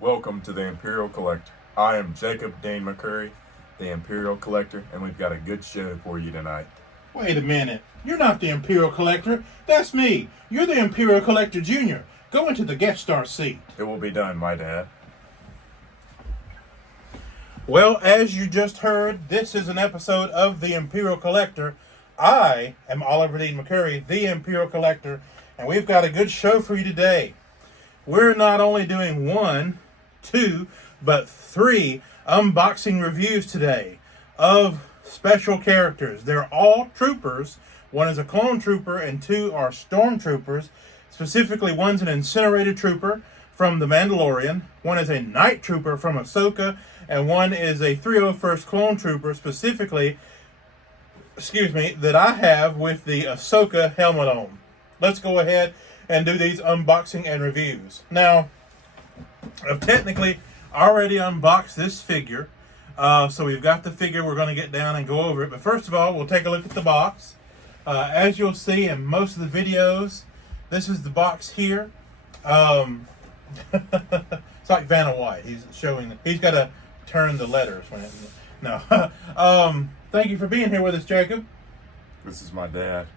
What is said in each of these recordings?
Welcome to the Imperial Collector. I am Jacob Dane McCurry, the Imperial Collector, and we've got a good show for you tonight. Wait a minute. You're not the Imperial Collector. That's me. You're the Imperial Collector Jr. Go into the guest star seat. It will be done, my dad. Well, as you just heard, this is an episode of the Imperial Collector. I am Oliver Dean McCurry, the Imperial Collector, and we've got a good show for you today. We're not only doing 1, 2, but 3 unboxing reviews today of special characters. They're all troopers. One is a clone trooper and 2 are stormtroopers. Specifically, one's an Incinerator trooper from The Mandalorian. One is a night trooper from Ahsoka, and one is a 301st clone trooper, specifically, that I have with the Ahsoka helmet on. Let's go ahead and do these unboxing and reviews. Now, I've technically already unboxed this figure, so we've got the figure. We're going to get down and go over it. But first of all, we'll take a look at the box. As you'll see in most of the videos, this is the box here. It's like Vanna White. He's showing. He's got to turn the letters when it. No. Thank you for being here with us, Jacob. This is my dad,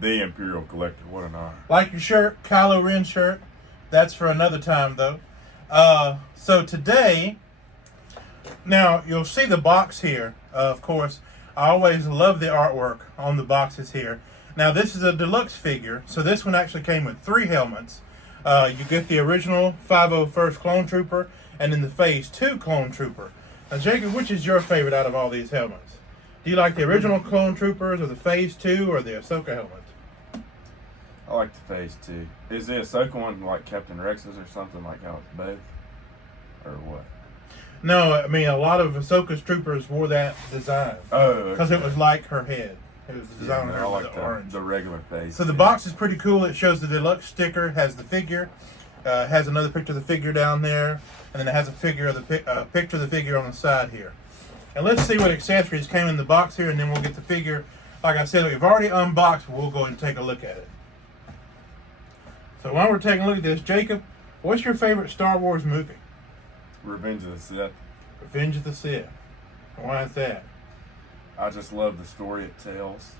the Imperial Collector. What an honor. Like your shirt, Kylo Ren shirt. That's for another time, though. So today, now you'll see the box here. Of course, I always love the artwork on the boxes here. Now this is a deluxe figure, so this one actually came with 3 helmets. You get the original 501st Clone Trooper and then the Phase 2 Clone Trooper. Now Jacob, which is your favorite out of all these helmets? Do you like the original Clone Troopers or the Phase 2 or the Ahsoka helmet? I like the Phase 2. Is the Ahsoka one like Captain Rex's or something, like how it's both? Or what? No, I mean a lot of Ahsoka's troopers wore that design. Oh, okay. Because it was like her head. It was the design I of her like with the orange. the regular Phase. So the box is pretty cool. It shows the deluxe sticker, has the figure, has another picture of the figure down there, and then it has a figure of the picture of the figure on the side here. And let's see what accessories came in the box here, and then we'll get the figure. Like I said, we've already unboxed, but we'll go ahead and take a look at it. So while we're taking a look at this, Jacob, what's your favorite Star Wars movie? Revenge of the Sith. Revenge of the Sith. Why is that? I just love the story it tells.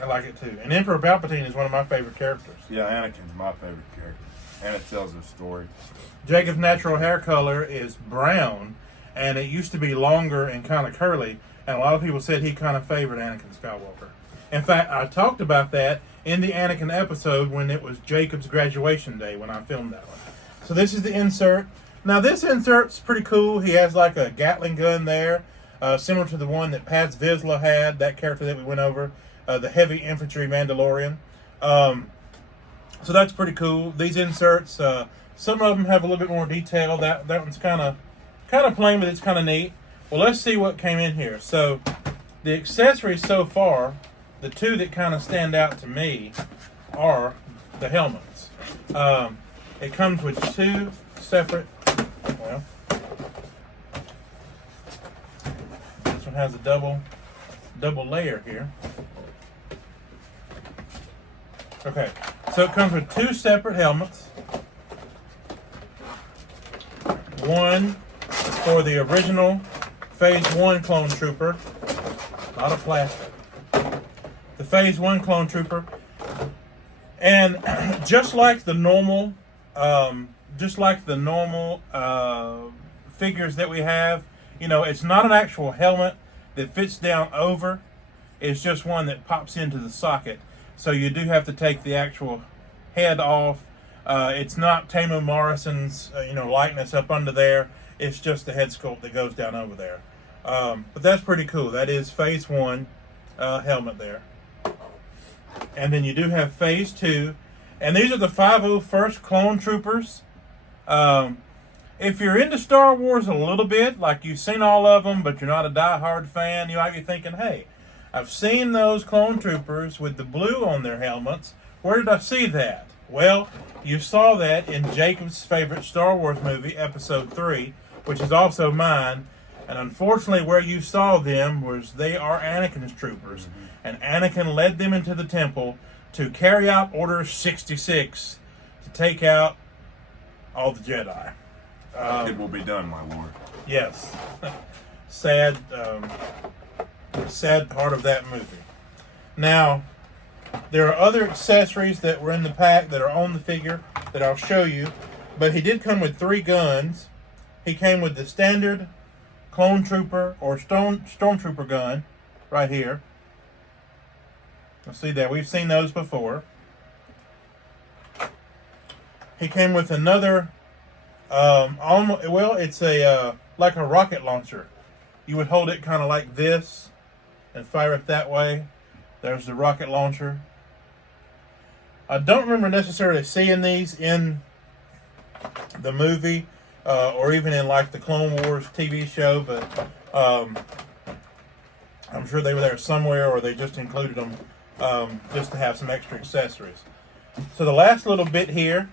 I like it too. And Emperor Palpatine is one of my favorite characters. Yeah, Anakin's my favorite character. And it tells a story. Jacob's natural hair color is brown, and it used to be longer and kind of curly, and a lot of people said he kind of favored Anakin Skywalker. In fact, I talked about that in the Anakin episode when it was Jacob's graduation day when I filmed that one. So this is the insert. Now this insert's pretty cool. He has like a Gatling gun there, similar to the one that Paz Vizsla had, that character that we went over, the heavy infantry Mandalorian. So that's pretty cool. These inserts, some of them have a little bit more detail. That one's kind of plain, but it's kind of neat. Well, let's see what came in here. So the accessories so far, the 2 that kind of stand out to me are the helmets. It comes with 2 separate, well, this one has a double layer here. Okay, so it comes with 2 separate helmets. One for the original Phase 1 Clone Trooper. A lot of plastic. The Phase 1 Clone Trooper. And just like the normal figures that we have, it's not an actual helmet that fits down over. It's just one that pops into the socket. So you do have to take the actual head off. It's not Tamar Morrison's, likeness up under there. It's just the head sculpt that goes down over there. But that's pretty cool. That is Phase 1 helmet there. And then you do have Phase 2. And these are the 501st Clone Troopers. If you're into Star Wars a little bit, like you've seen all of them, but you're not a die-hard fan, you might be thinking, hey, I've seen those Clone Troopers with the blue on their helmets. Where did I see that? Well, you saw that in Jacob's favorite Star Wars movie, Episode 3, which is also mine. And unfortunately, where you saw them was they are Anakin's troopers. Mm-hmm. And Anakin led them into the temple to carry out Order 66 to take out all the Jedi. It will be done, my lord. Yes. Sad, sad part of that movie. Now, there are other accessories that were in the pack that are on the figure that I'll show you. But he did come with 3 guns. He came with the standard Clone Trooper or Stormtrooper gun right here. You'll see that. We've seen those before. He came with another, it's a like a rocket launcher. You would hold it kind of like this and fire it that way. There's the rocket launcher. I don't remember necessarily seeing these in the movie or even in like the Clone Wars TV show, but I'm sure they were there somewhere, or they just included them just to have some extra accessories. So the last little bit here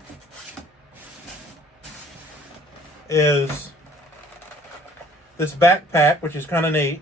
is this backpack, which is kind of neat.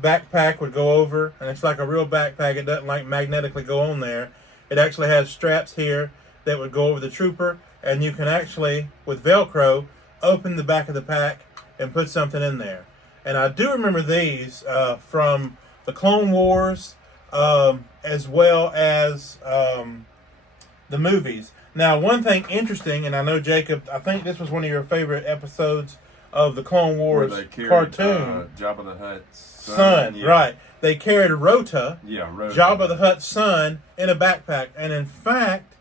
Backpack would go over, and it's like a real backpack. It doesn't like magnetically go on there. It actually has straps here that would go over the trooper, and you can actually, with Velcro, open the back of the pack and put something in there. And I do remember these from the Clone Wars, as well as the movies. Now, one thing interesting, and I know, Jacob, I think this was one of your favorite episodes of the Clone Wars cartoon. Jabba the Hutt's son, yeah. Right. They carried Rota, Rota, Jabba the Hutt's son, in a backpack. And in fact,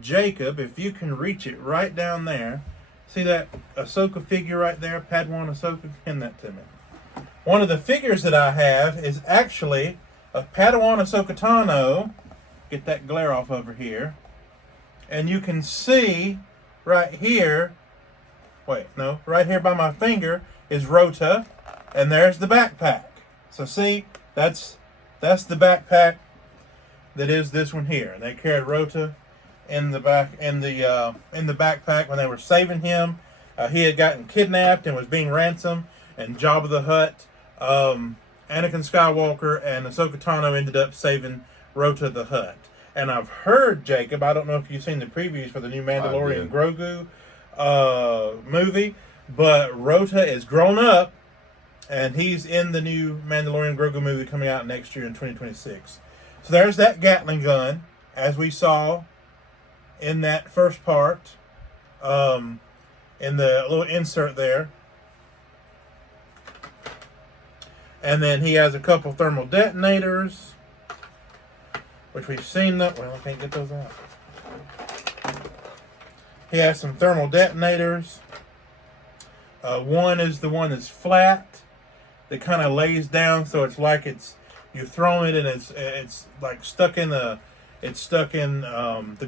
Jacob, if you can reach it right down there, see that Ahsoka figure right there, Padawan Ahsoka? Hand that to me. One of the figures that I have is actually a Padawan Ahsoka Tano. Get that glare off over here. And you can see right here, right here by my finger is Rota, and there's the backpack. So see, that's the backpack that is this one here. And they carried Rota in the backpack when they were saving him. He had gotten kidnapped and was being ransomed, and Jabba the Hutt, Anakin Skywalker, and Ahsoka Tano ended up saving Rota the Hutt. And I've heard, Jacob, I don't know if you've seen the previews for the new Mandalorian Grogu movie, but Rota is grown up, and he's in the new Mandalorian Grogu movie coming out next year in 2026. So there's that Gatling gun, as we saw in that first part, in the little insert there. And then he has a couple thermal detonators, which we've seen that. Well, I can't get those out. He has some thermal detonators. One is the one that's flat, that kind of lays down, so it's like you throw it and it's like stuck in the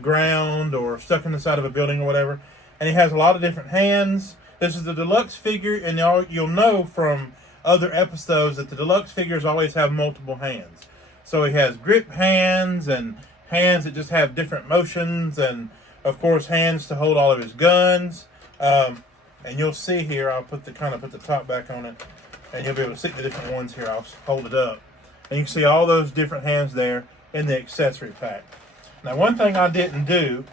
ground or stuck in the side of a building or whatever. And he has a lot of different hands. This is the deluxe figure, and you'll know from other episodes that the deluxe figures always have multiple hands. So he has grip hands and hands that just have different motions, and of course hands to hold all of his guns. And you'll see here, I'll put the top back on it, and you'll be able to see the different ones here. I'll hold it up, and you can see all those different hands there in the accessory pack. Now, one thing I didn't do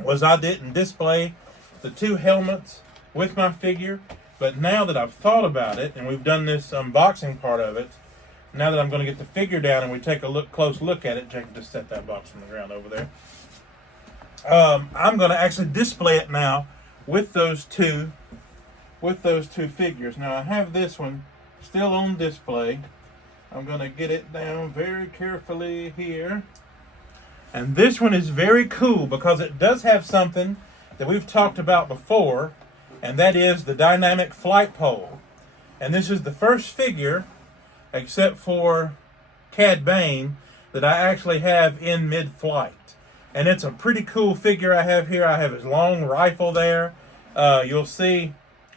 was I didn't display the 2 helmets with my figure, but now that I've thought about it, and we've done this unboxing part of it, now that I'm going to get the figure down and we take a close look at it, Jacob, just set that box on the ground over there. I'm going to actually display it now with those two figures. Now I have this one still on display. I'm going to get it down very carefully here. And this one is very cool because it does have something that we've talked about before, and that is the dynamic flight pole. And this is the first figure, except for Cad Bane, that I actually have in mid-flight. And it's a pretty cool figure I have here. I have his long rifle there. You'll see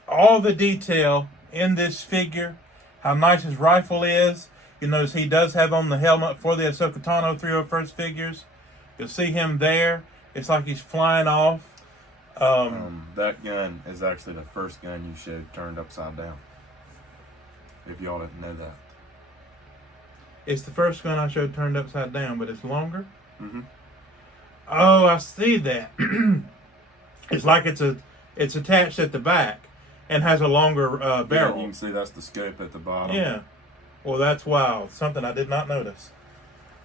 all the detail in this figure, how nice his rifle is. You'll notice he does have on the helmet for the Ahsoka Tano 301st figures. You'll see him there. It's like he's flying off. That gun is actually the first gun you showed turned upside down. If y'all didn't know that. It's the first gun I showed turned upside down, but it's longer? Mm-hmm. Oh, I see that. It's like it's a It's attached at the back and has a longer barrel. You can see that's the scope at the bottom. Yeah. Well, that's wild. Something I did not notice.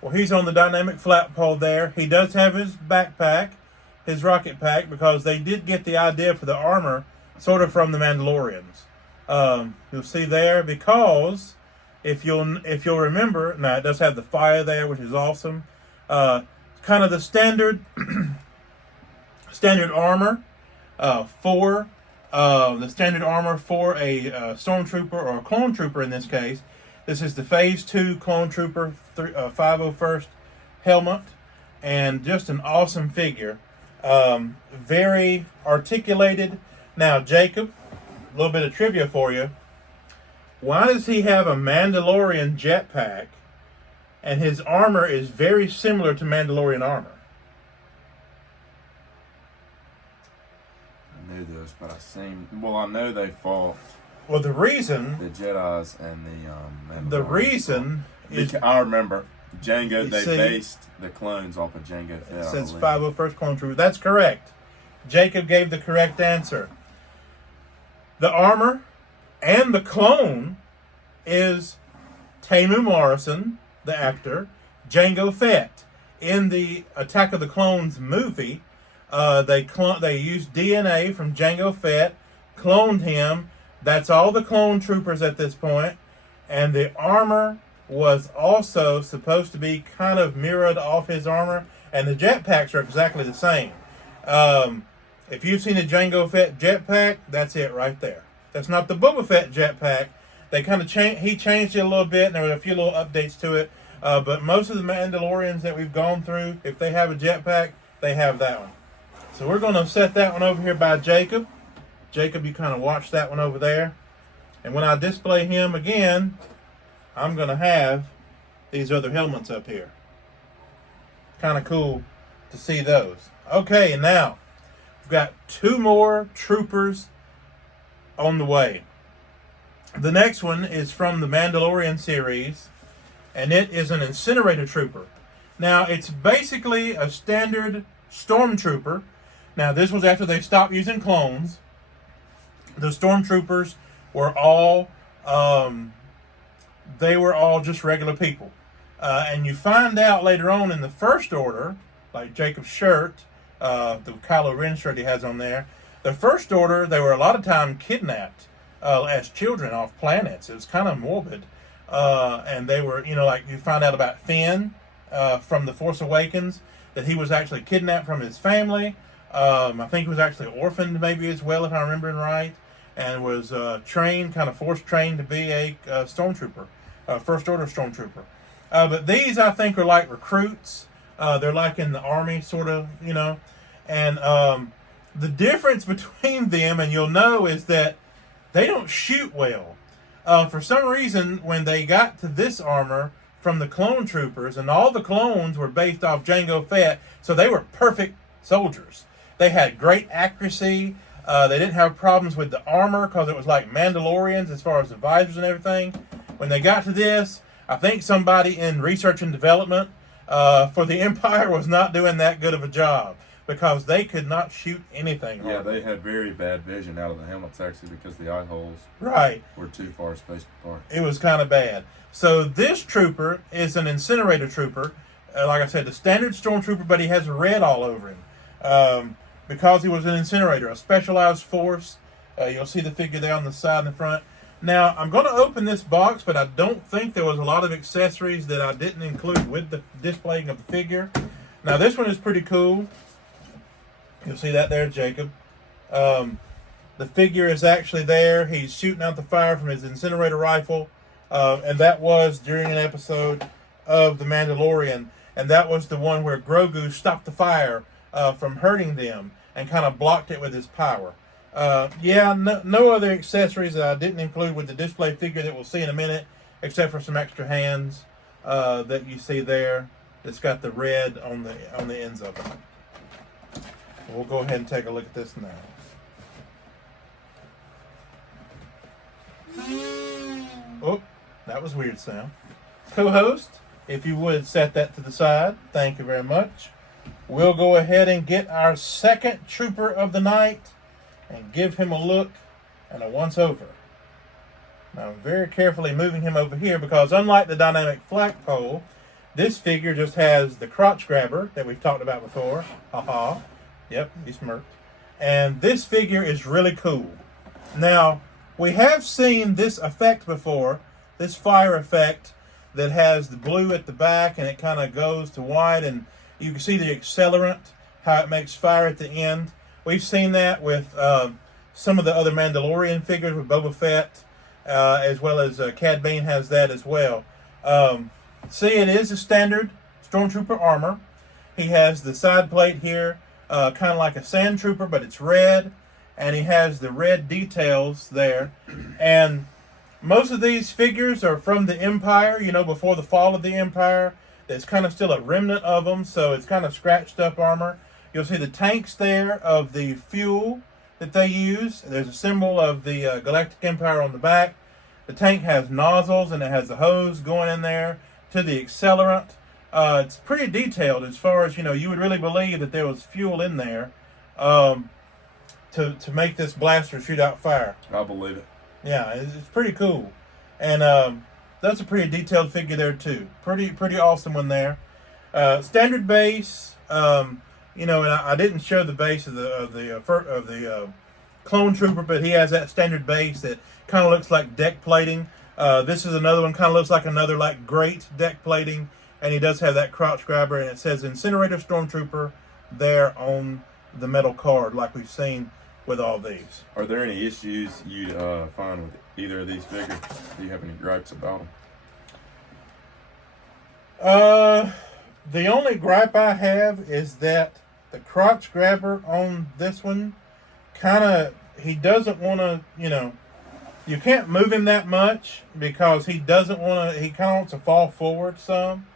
Well, he's on the dynamic flat pole there. He does have his backpack, his rocket pack, because they did get the idea for the armor sort of from the Mandalorians. You'll see there, because if you'll remember, now it does have the fire there, which is awesome. Kind of the standard armor for the standard armor for a stormtrooper or a clone trooper in this case. This is the Phase 2 Clone Trooper 501st helmet, and just an awesome figure. Very articulated. Now, Jacob, a little bit of trivia for you. Why does he have a Mandalorian jetpack, and his armor is very similar to Mandalorian armor? I knew this, but I know they fought. Well, the reason... The Jedis and the Mandalorians. The reason is... I remember. Jango, they see, based the clones off of Jango Fett. It says 501st Clone Trooper. That's correct. Jacob gave the correct answer. The armor and the clone is Tamu Morrison, the actor, Jango Fett. In the Attack of the Clones movie, they used DNA from Jango Fett, cloned him. That's all the clone troopers at this point. And the armor was also supposed to be kind of mirrored off his armor. And the jetpacks are exactly the same. If you've seen a Jango Fett jetpack, that's it right there. That's not the Boba Fett jetpack. They kind of he changed it a little bit, and there were a few little updates to it. But most of the Mandalorians that we've gone through, if they have a jetpack, they have that one. So we're going to set that one over here by Jacob. Jacob, you kind of watch that one over there. And when I display him again, I'm going to have these other helmets up here. Kind of cool to see those. Okay, now we've got 2 more troopers on the way. The next one is from the Mandalorian series, and it is an Incinerator trooper. Now, it's basically a standard stormtrooper. Now, this was after they stopped using clones. The stormtroopers were all just regular people. And you find out later on in the First Order, like Jacob's shirt, the Kylo Ren shirt he has on there, the First Order, they were a lot of time kidnapped as children off planets. It was kind of morbid. And they were, like you find out about Finn from The Force Awakens, that he was actually kidnapped from his family. I think he was actually orphaned maybe as well, if I'm remembering right, and was forced trained to be a stormtrooper, First Order stormtrooper. But these, I think, are like recruits. They're like in the army, sort of, And the difference between them, and you'll know, is that they don't shoot well. For some reason, when they got to this armor from the clone troopers, and all the clones were based off Jango Fett, so they were perfect soldiers. They had great accuracy. They didn't have problems with the armor because it was like Mandalorians as far as the visors and everything. When they got to this, I think somebody in research and development for the Empire was not doing that good of a job, because they could not shoot anything. Yeah, they had very bad vision out of the helmets, actually, because the eye holes were too far spaced apart. It was kind of bad. So this trooper is an Incinerator trooper. Like I said, the standard stormtrooper, but he has red all over him. Because he was an Incinerator, a specialized force. You'll see the figure there on the side and the front. Now, I'm going to open this box, but I don't think there was a lot of accessories that I didn't include with the displaying of the figure. Now, this one is pretty cool. You'll see that there, Jacob. The figure is actually there. He's shooting out the fire from his Incinerator rifle. And that was during an episode of The Mandalorian. And that was the one where Grogu stopped the fire from hurting them and kind of blocked it with his power. No other accessories that I didn't include with the display figure that we'll see in a minute, except for some extra hands that you see there. It's got the red on the ends of it. We'll go ahead and take a look at this now. Oh, that was weird sound. Co-host, if you would set that to the side. Thank you very much. We'll go ahead and get our second trooper of the night. and give him a look and a once over. Now I'm very carefully moving him over here because unlike the dynamic flagpole, this figure just has the crotch grabber that we've talked about before. Haha. Yep, he smirked. And this figure is really cool. Now, we have seen this effect before, this fire effect that has the blue at the back and it kind of goes to white, and you can see the accelerant, how it makes fire at the end. We've seen that with some of the other Mandalorian figures with Boba Fett, as well as Cad Bane has that as well. See, it is a standard Stormtrooper armor. He has the side plate here, kind of like a Sand Trooper, but it's red. And he has the red details there. And most of these figures are from the Empire, before the fall of the Empire. There's kind of still a remnant of them, so it's kind of scratched up armor. You'll see the tanks there of the fuel that they use. There's a symbol of the Galactic Empire on the back. The tank has nozzles, and it has a hose going in there to the accelerant. It's pretty detailed as far as, you would really believe that there was fuel in there to make this blaster shoot out fire. I believe it. Yeah, it's pretty cool. And that's a pretty detailed figure there, too. Pretty awesome one there. Standard base, and I didn't show the base of the clone trooper, but he has that standard base that kind of looks like deck plating. This is another one, kind of looks like another great deck plating, and he does have that crotch grabber, and it says Incinerator Stormtrooper there on the metal card, like we've seen with all these. Are there any issues you'd find with either of these figures? Do you have any gripes about them? The only gripe I have is that the crotch grabber on this one, he doesn't want to, you can't move him that much because he kind of wants to fall forward some.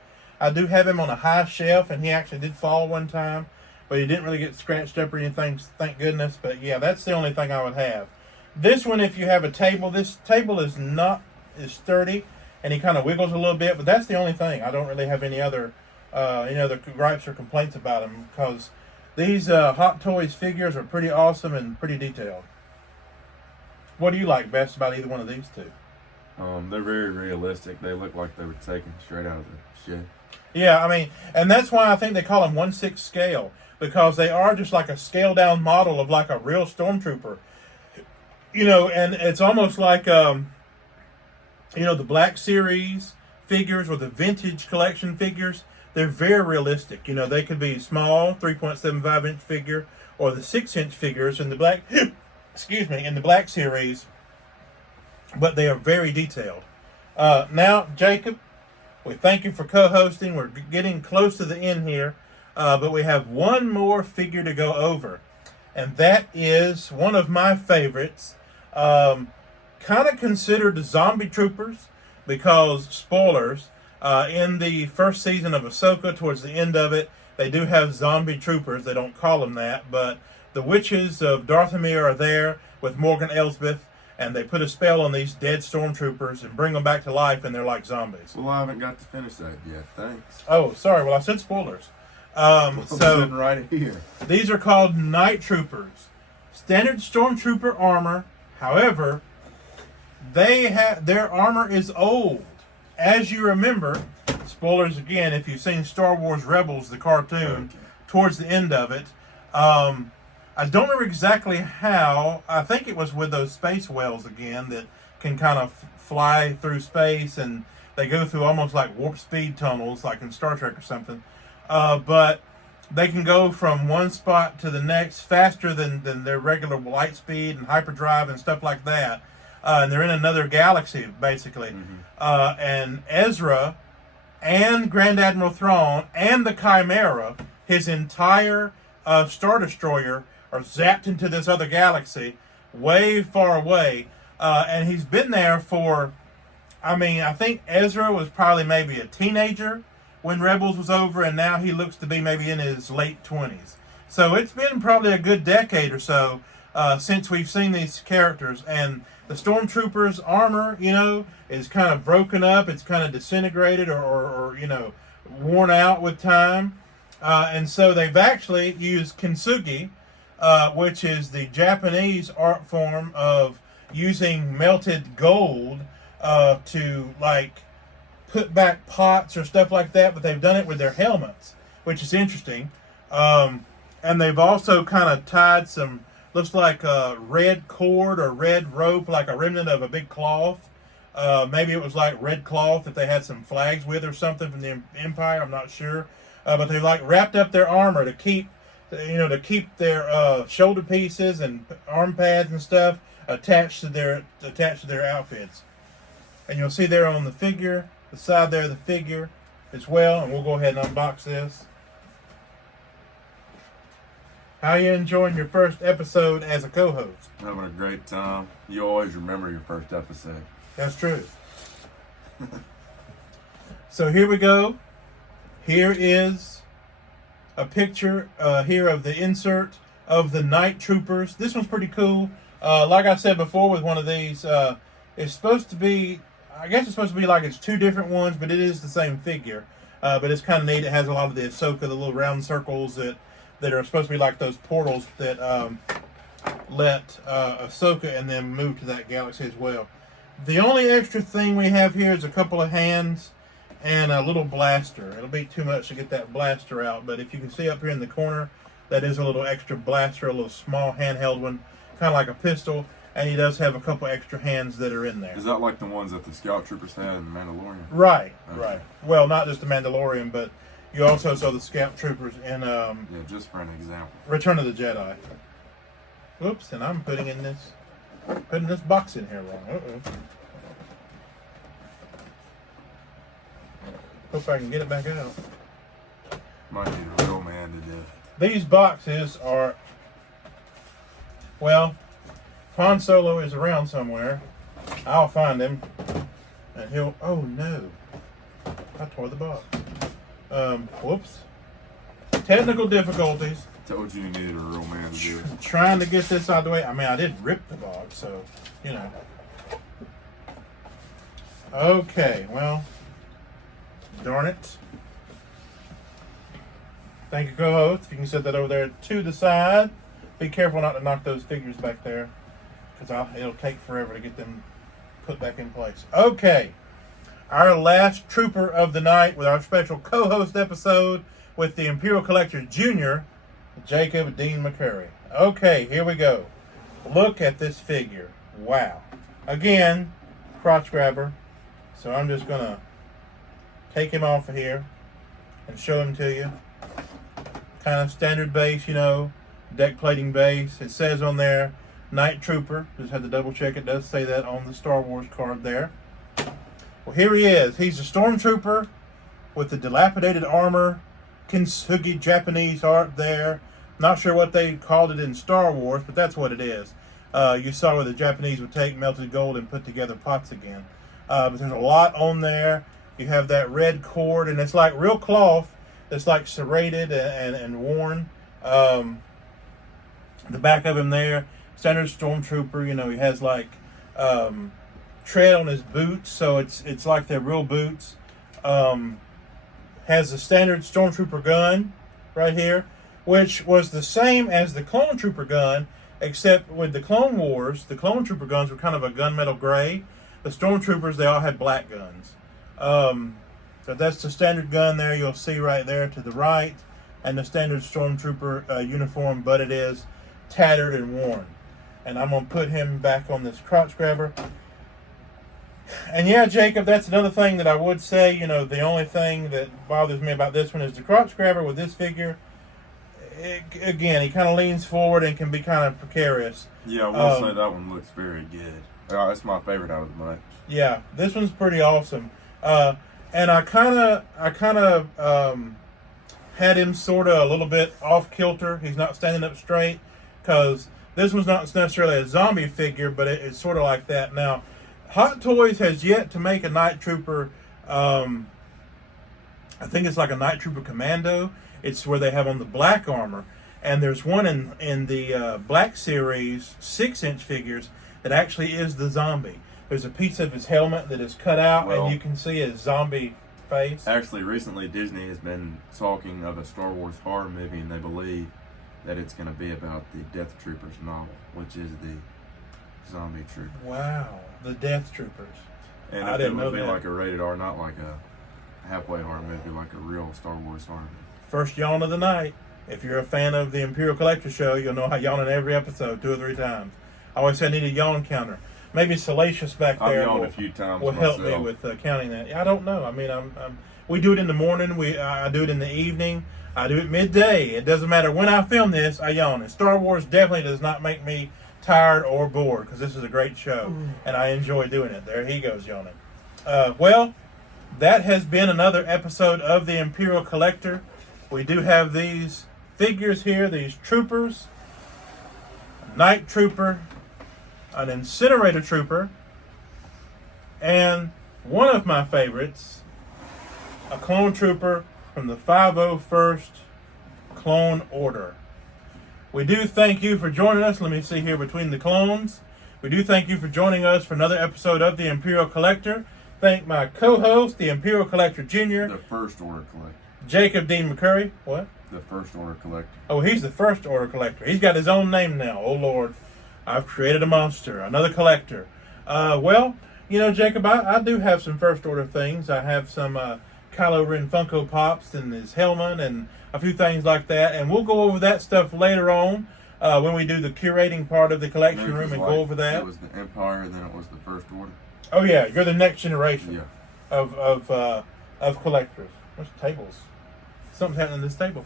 I do have him on a high shelf, and he actually did fall one time, but he didn't really get scratched up or anything, thank goodness. But yeah, that's the only thing I would have. This one, if you have a table, this table is sturdy, and he kind of wiggles a little bit, but that's the only thing. I don't really have any other gripes or complaints about him, because these Hot Toys figures are pretty awesome and pretty detailed. What do you like best about either one of these two? They're very realistic. They look like they were taken straight out of the shed. Yeah, and that's why I think they call them 1/6 scale, because they are just like a scaled down model of like a real Stormtrooper. And it's almost like, the Black Series figures or the vintage collection figures. They're very realistic. They could be small, 3.75 inch figure, or the 6-inch figures in the Black, in the Black Series. But they are very detailed. Now, Jacob, we thank you for co-hosting. We're getting close to the end here, but we have one more figure to go over, and that is one of my favorites. Kind of considered zombie troopers, because spoilers, in the first season of Ahsoka, towards the end of it, they do have zombie troopers. They don't call them that, but the witches of Dathomir are there with Morgan Elsbeth, and they put a spell on these dead stormtroopers and bring them back to life, and they're like zombies. Well, I haven't got to finish that yet. Thanks. Oh, sorry. Well, I said spoilers. I'm sitting right here. These are called Night Troopers. Standard stormtrooper armor. However, their armor is old. As you remember, spoilers again, if you've seen Star Wars Rebels, the cartoon, towards the end of it, I don't remember exactly how. I think it was with those space whales again that can kind of fly through space, and they go through almost like warp speed tunnels, like in Star Trek or something. But they can go from one spot to the next faster than their regular light speed and hyperdrive and stuff like that. And they're in another galaxy, basically. Mm-hmm. And Ezra and Grand Admiral Thrawn and the Chimera, his entire Star Destroyer, are zapped into this other galaxy way far away. And he's been there for, I think Ezra was probably maybe a teenager when Rebels was over, and now he looks to be maybe in his late 20s. So it's been probably a good decade or so since we've seen these characters. And the Stormtroopers' armor, is kind of broken up. It's kind of disintegrated or worn out with time. And so they've actually used kintsugi, which is the Japanese art form of using melted gold to like put back pots or stuff like that, but they've done it with their helmets, which is interesting. And they've also kind of tied some, looks like a red cord or red rope, like a remnant of a big cloth. Maybe it was like red cloth that they had some flags with or something from the Empire. I'm not sure. But they've like wrapped up their armor to keep their shoulder pieces and arm pads and stuff attached to their outfits. And you'll see there on the figure, the side there of the figure as well. And we'll go ahead and unbox this. How are you enjoying your first episode as a co-host? Having a great time. You always remember your first episode. That's true. So here we go. Here is a picture here of the insert of the Night Troopers. This one's pretty cool. Like I said before with one of these, it's supposed to be, I guess it's supposed to be like it's two different ones, but it is the same figure. But it's kind of neat. It has a lot of the Ahsoka, the little round circles that are supposed to be like those portals that let Ahsoka and them move to that galaxy as well. The only extra thing we have here is a couple of hands and a little blaster. It'll be too much to get that blaster out, but if you can see up here in the corner, that is a little extra blaster, a little small handheld one, kind of like a pistol, and he does have a couple extra hands that are in there. Is that like the ones that the Scout Troopers had in The Mandalorian? Right, Okay. right. Well, not just the Mandalorian, but you also saw the Scout Troopers in Yeah, just for an example. Return of the Jedi. Whoops, and I'm putting this box in here wrong. Uh-oh. Hope I can get it back out. Might need a real man to do it. These boxes are, well, Han Solo is around somewhere. I'll find him. And he'll, oh no. I tore the box. Whoops. Technical difficulties. Told you needed a real man to do it. Trying to get this out of the way. I mean, I did rip the box, so, you know. Okay, well, darn it. Thank you, co-host. If you can set that over there to the side. Be careful not to knock those figures back there, because it'll take forever to get them put back in place. Okay. Our last trooper of the night with our special co-host episode with the Imperial Collector Jr., Jacob Dean McCurry. Okay, here we go. Look at this figure. Wow. Again, crotch grabber. So I'm just going to take him off of here and show him to you. Kind of standard base, deck plating base. It says on there, Night Trooper. Just had to double check. It does say that on the Star Wars card there. Well, here he is. He's a stormtrooper with the dilapidated armor, Kintsugi Japanese art there. Not sure what they called it in Star Wars, but that's what it is. You saw where the Japanese would take melted gold and put together pots again. But there's a lot on there. You have that red cord, and it's like real cloth. It's like serrated and worn. The back of him there, standard stormtrooper. He has like tread on his boots, so it's like they're real boots. Has the standard stormtrooper gun right here, which was the same as the clone trooper gun, except with the Clone Wars, the clone trooper guns were kind of a gunmetal gray. The stormtroopers, they all had black guns. So that's the standard gun there. You'll see right there to the right, and the standard stormtrooper uniform, but it is tattered and worn. And I'm gonna put him back on this crotch grabber. And yeah, Jacob, that's another thing that I would say. The only thing that bothers me about this one is the crotch grabber with this figure. Again, he kind of leans forward and can be kind of precarious. Yeah, I will say that one looks very good. That's my favorite out of the bunch. Yeah, this one's pretty awesome. And I kind of had him sort of a little bit off kilter. He's not standing up straight because this one's not necessarily a zombie figure, but it's sort of like that. Now, Hot Toys has yet to make a Night Trooper. I think it's like a Night Trooper Commando. It's where they have on the black armor. And there's one in the Black Series 6-inch figures that actually is the zombie. There's a piece of his helmet that is cut out, and you can see his zombie face. Actually, recently Disney has been talking of a Star Wars horror movie, and they believe that it's going to be about the Death Troopers novel, which is the zombie trooper. Wow, the Death Troopers. And I it didn't would know be that. like a rated R, not like a halfway horror movie, like a real Star Wars horror movie. First yawn of the night. If you're a fan of the Imperial Collector Show, you'll know I yawn in every episode 2 or 3 times. I always say I need a yawn counter. Maybe Salacious back I've there yawned a few times will help me myself. with counting that. I don't know. I mean, we do it in the morning. I do it in the evening. I do it midday. It doesn't matter when I film this. I yawn. And Star Wars definitely does not make me tired or bored because this is a great show and I enjoy doing it. There he goes yawning. Well, that has been another episode of the Imperial Collector. We do have these figures here, these troopers, a Night Trooper, an Incinerator Trooper, and one of my favorites, a Clone Trooper from the 501st Clone Order. We do thank you for joining us. Let me see here between the clones. We do thank you for joining us for another episode of the Imperial Collector. Thank my co-host, the Imperial Collector Jr., The First Order Collector. Jacob Dean McCurry. What? The First Order Collector. Oh, he's the First Order Collector. He's got his own name now. Oh, Lord. I've created a monster. Another collector. Well, you know, Jacob, I do have some First Order things. I have some Kylo Ren Funko Pops and his helmet and a few things like that. And we'll go over that stuff later on when we do the curating part of the collection room and go over that. It was the Empire, and then it was the First Order. Oh, yeah. You're the next generation Yeah. of collectors. What's tables? Something's happening in this table.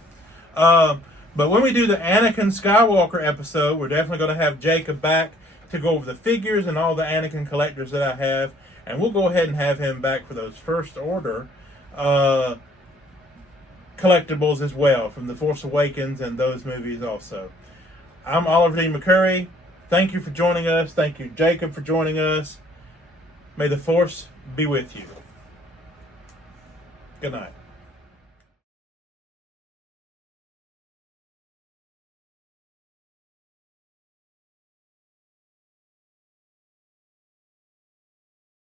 But when we do the Anakin Skywalker episode, we're definitely going to have Jacob back to go over the figures and all the Anakin collectors that I have. And we'll go ahead and have him back for those First Order collectibles as well, from The Force Awakens and those movies also. I'm Oliver Dean McCurry. Thank you for joining us. Thank you, Jacob, for joining us. May the Force be with you. Good night.